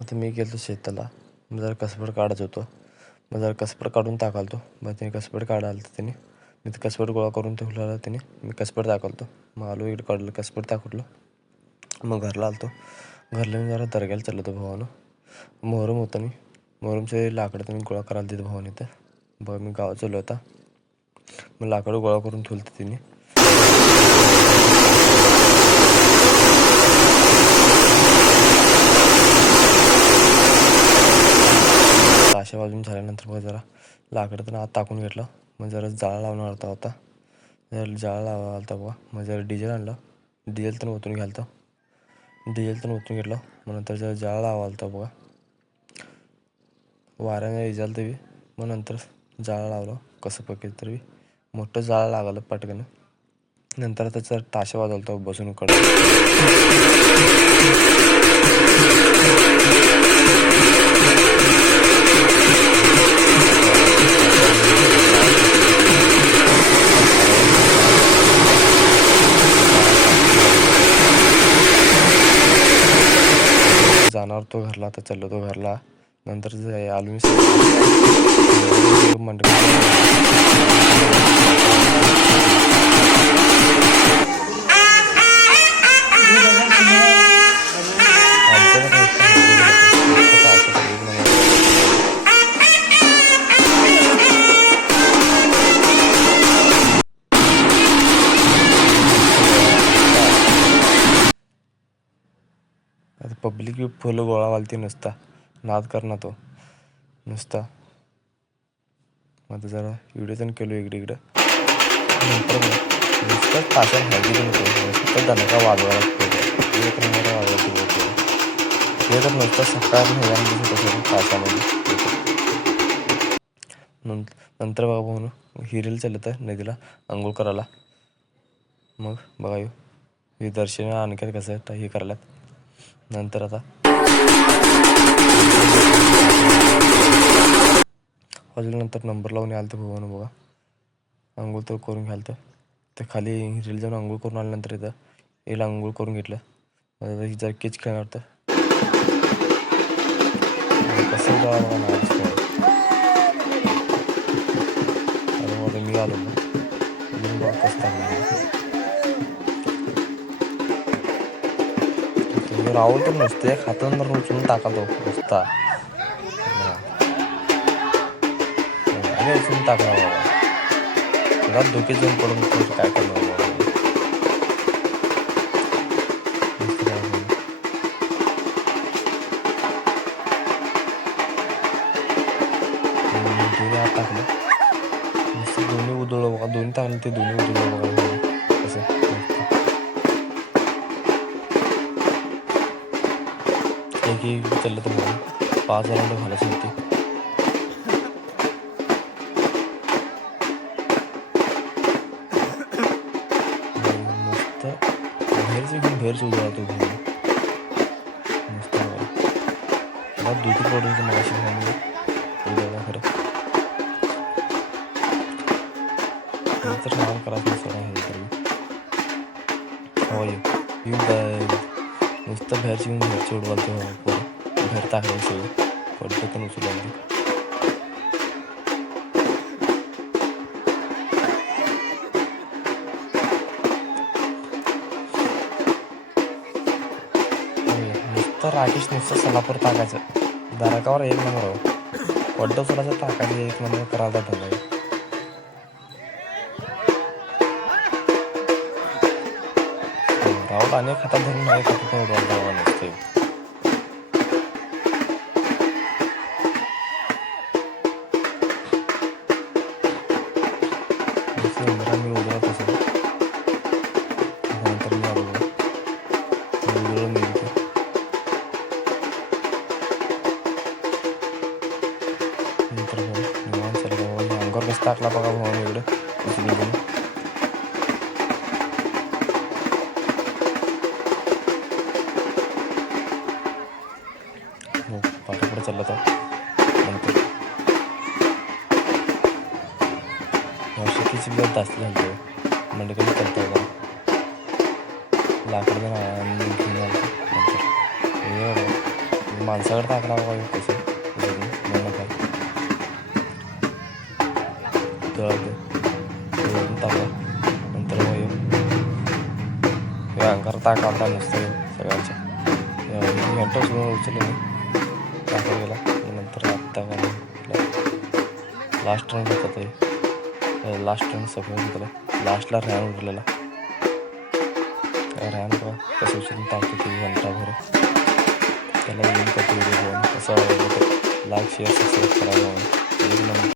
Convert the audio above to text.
आता मी गेलो शेताला. मग जरा कसपड काढत होतो. मग जरा कसपड काढून टाकालतो. मग त्याने कसपड काढायला त्याने मी ते कसपड गोळा करून ठेवलेला त्याने मी कसपड टाकलतो. मग आलो इकडे काढलं कसपड टाकलं. मग घरला आलतो. घरला मी जरा दर्ग्याला चाललो होतो भावानं. मोहरम होता मी मोहरमचे लाकडं त्यांनी गोळा करायला तिथं भावाने इथं. बघ मी गावात चाललो होता. मग लाकडं गोळा करून ठेवलं तिने. ताशा वाजून झाल्यानंतर मग जरा लाकडं तर आत टाकून घेतलं. मग जरा जाळा लावणार होता. जरा जाळा लावा आलता बघा. मग जरा डिझेल आणलं. डिझेल तर ओतून घालतं. डिझेल तर ओतून घेतलं. मग नंतर जरा जाळा लावा आलता बघा. वाऱ्याने इजाल तरी मग नंतर जाळा लावलं. कसं पकेल तरी मोठं जाळं लागलं पटकन. नंतर त्याचा ताशा वाजवतो बसून कडे. जाणार तो घरला. आता चाललो तो घरला. नंतर आलो मी आता पब्लिक बी फुलं गोळा वालती नुसता नाद करणार तो नुसता. मग जरा व्हिडिओ पण केलो इकडं. नंतर नुसतं ताशा हळदी पण होतो. नुसतं दणका वाजवायला एक नंबर वाजवायची होतो. ते तर नुसतं सकाळ ह्याच्यामध्ये ताशामध्ये. नंतर बघा म्हणून हिरीला चाललं तर नदीला आंघोळ करायला. मग बघा हे दर्शन आणखी कसं हे करायला. नंतर आता नंतर नंबर लावून आलं तर भावानं बघा. आंघोळ तर करून घ्याल तर खाली हिरीला जाऊन आंघोळ करून आल्यानंतर इथं याला आंघोळ करून घेतलं. जर केच खेळणार तर कसं बघा मी आलो मग कसं तुम्ही राहुल तर नसते खातं उचलून टाकातो नुसता उचलून टाकणार बाबा. तुला धोके जाऊन पडून काय करणार बाबा. दोन्ही हात टाकलं नुसतं दोन्ही उधळलं बघा. दोन्ही टाकलं ते दोन्ही उधळलं बघा. कसं एक चाललं तर बघा 5 राऊंड घालायची होती. नुसतं बाहेरच उधळतो घेऊन नुसतं मला दुधी पडून मगाशी उधळला खरं. नंतर नाव करायचं सगळं आहे तरी हवं येऊ नुसतं बाहेरची घेऊन बाहेरची उडवालतो बाहेर टाकायचं सगळं पडतं पण उचलू नुसतं राकेश नुसतं सोलापूर टाकायचं. दराकावर एक नंबर हो. वड्डं सोडायचं टाकायचं एक नंबर करायला ठेवायचं. राहुल अनेक हातात धरून नाही खातं पण उडवायला नसते. मी उडवत असेल नंतर मी आलो उडवलं मी तिथे. नंतर निवांत चाललं अंगावर कसं टाकला बघा भावा इकडं उचलून पाठीपुढे चाललं तर नंतर शेतीची बिल जास्त झाली मंडकडे करतो बघा. लाकडं घेऊन आलं नंतर माणसाकडे टाकणार बघा कसं म्हणून काय टाका नंतर मग हे अंगार टाका नसतं सगळ्यांच्या घंटा सोडून उचललं मी टाका गेला नंतर आत्ता लास्ट रन होता ते लास्ट रन सगळं होतं लास्टला रॅन उरलेला रॅन बघा कसं उचलून टाकतो ते घंटाभर त्याला येऊन कसं लाईक शेअर सबस्क्राईब करायला